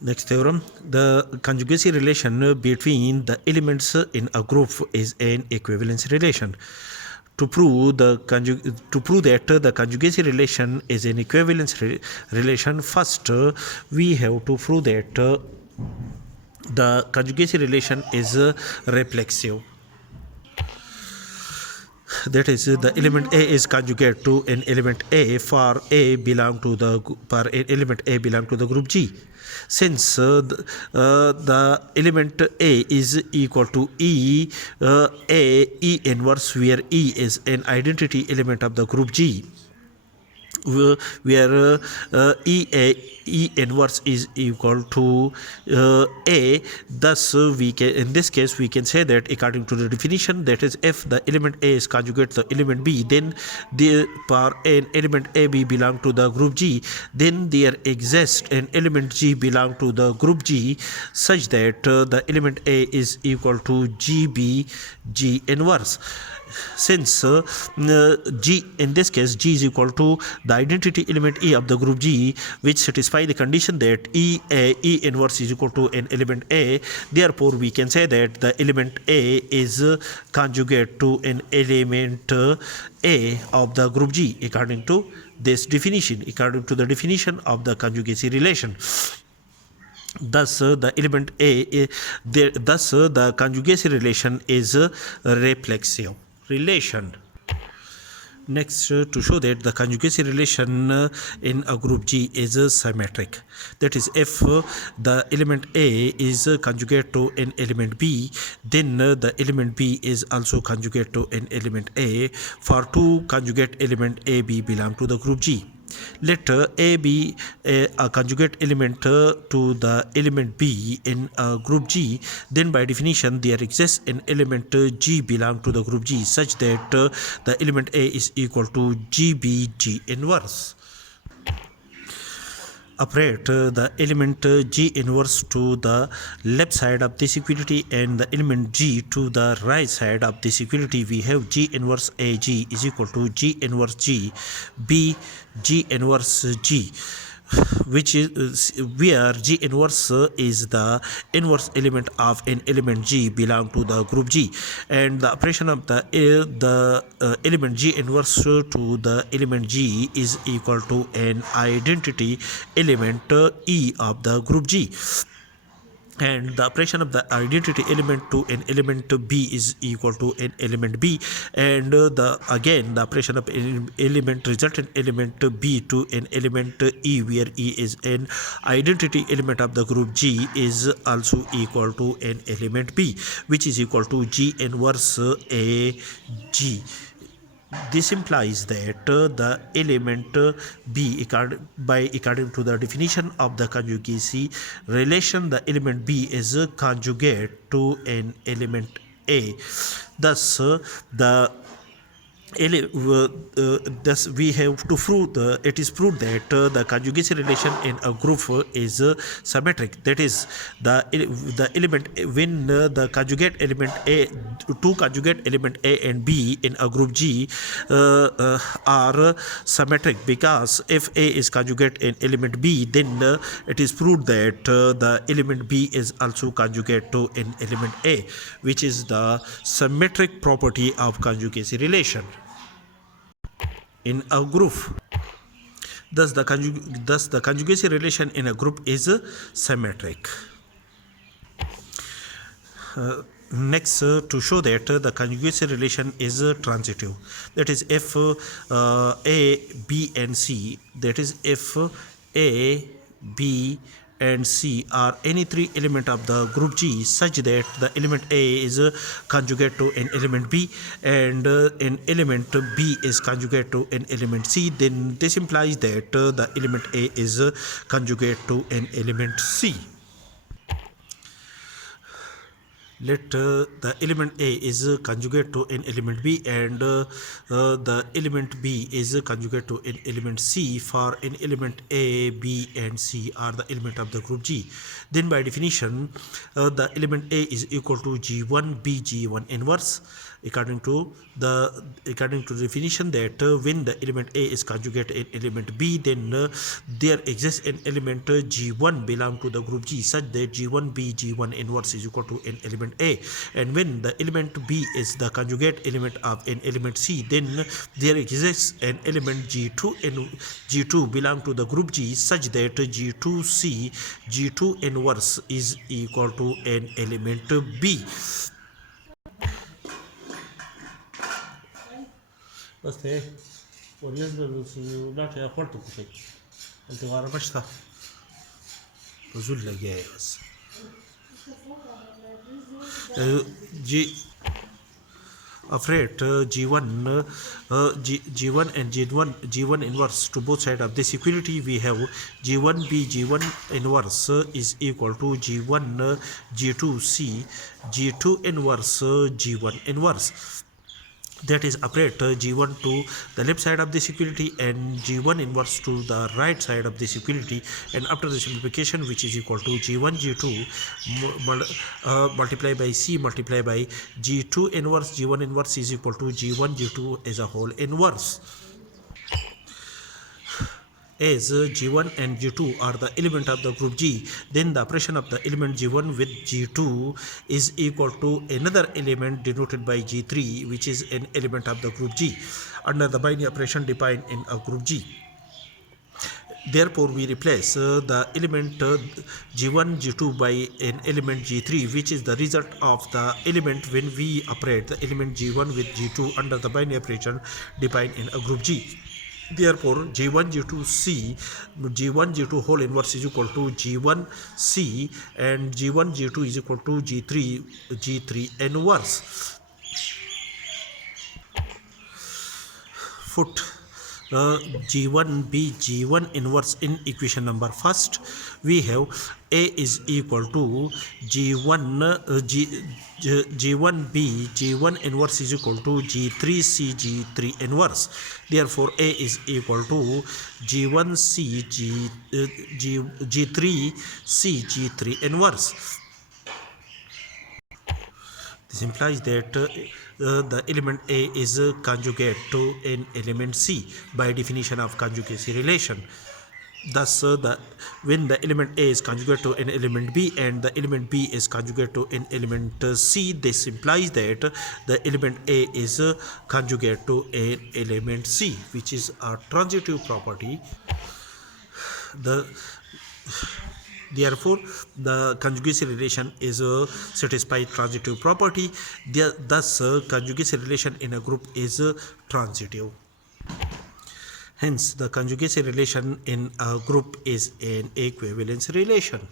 Next theorem, the conjugacy relation between the elements in a group is an equivalence relation. To prove that the conjugacy relation is an equivalence relation, first we have to prove that the conjugacy relation is reflexive. That is, the element A is conjugate to an element A for A belong to the for element A belong to the group G. Since the element A is equal to E inverse, where E is an identity element of the group G, where E inverse is equal to A. Thus, we can, in this case, we can say that according to the definition, that is, if the element A is conjugate to the element B, then for an element AB belong to the group G, then there exists an element G belong to the group G, such that the element A is equal to GB G inverse. Since G, in this case, G is equal to the identity element E of the group G, which satisfy the condition that E inverse is equal to an element A, therefore we can say that the element A is conjugate to an element A of the group G according to this definition, according to the definition of the conjugacy relation. Thus, the element A, thus the conjugacy relation is a reflexive relation. Next, to show that the conjugacy relation in a group G is symmetric. That is, if the element A is conjugate to an element B, then the element B is also conjugate to an element A for two conjugate element A, B belong to the group G. Let A be a conjugate element to the element B in a group G, then by definition there exists an element G belong to the group G, such that the element A is equal to GB G inverse. Operate the element G inverse to the left side of this equality and the element G to the right side of this equality. We have G inverse AG is equal to G inverse G B G inverse G, which is where G inverse is the inverse element of an element G belong to the group G, and the operation of the element G inverse to the element G is equal to an identity element E of the group G, and the operation of the identity element to an element B is equal to an element B, and the operation of element resultant element B to an element E, where E is an identity element of the group G, is also equal to an element B, which is equal to G inverse A G. This implies that the element B, according to the definition of the conjugacy relation, the element B is conjugate to an element A. Thus, thus we have to prove it is proved that the conjugacy relation in a group is symmetric. That is, the element, when the conjugate element A, two conjugate element A and B in a group G are symmetric, because if A is conjugate in element B, then it is proved that the element B is also conjugate to an element A, which is the symmetric property of conjugacy relation in a group. Thus, the conjugacy relation in a group is symmetric. Next, to show that the conjugacy relation is transitive. That is, if A, B and C, that is, if A, B and C are any three element of the group G, such that the element A is conjugate to an element B and an element B is conjugate to an element C, then this implies that the element A is conjugate to an element C. Let the element A is conjugate to an element B and the element B is conjugate to an element C for an element A, B and C are the element of the group G. Then by definition the element A is equal to G1 B G1 inverse, according to the definition that when the element A is conjugate in element B, then there exists an element G1 belong to the group G such that G1B G1 inverse is equal to an element A, and when the element B is the conjugate element of an element C, then there exists an element G2 and G2 belong to the group G such that G2C G2 inverse is equal to an element B. Basta ولينزل foarte perfect. انت ما عرفتش بزول جاي بس G afraid G1 G1 and G1 inverse to both sides of this equality. We have G1B G1 inverse is equal to G1 G2C G2 inverse G1 inverse. That is operate G1 to the left side of this equality and G1 inverse to the right side of this equality, and after the simplification, which is equal to G1 G2 multiply by C multiply by G2 inverse G1 inverse is equal to G1 G2 as a whole inverse. As G1 and G2 are the element of the group G, then the operation of the element G1 with G2 is equal to another element denoted by G3, which is an element of the group G under the binary operation defined in a group G. Therefore, we replace the element G1 G2 by an element G3, which is the result of the element when we operate the element G1 with G2 under the binary operation defined in a group G. Therefore, G1 G2 C G1 G2 whole inverse is equal to G1 C, and G1 G2 is equal to G3 inverse. Foot G1B G1 inverse in equation number first. We have A is equal to G1B G1 inverse is equal to G3C G3 inverse. Therefore, A is equal to G1C G3C G3 inverse. This implies that the element A is conjugate to an element C by definition of conjugacy relation. Thus, when the element A is conjugate to an element B and the element B is conjugate to an element C, this implies that the element A is conjugate to an element C, which is a transitive property. Therefore, the conjugacy relation is a satisfied transitive property. Thus, conjugacy relation in a group is transitive. Hence, the conjugacy relation in a group is an equivalence relation.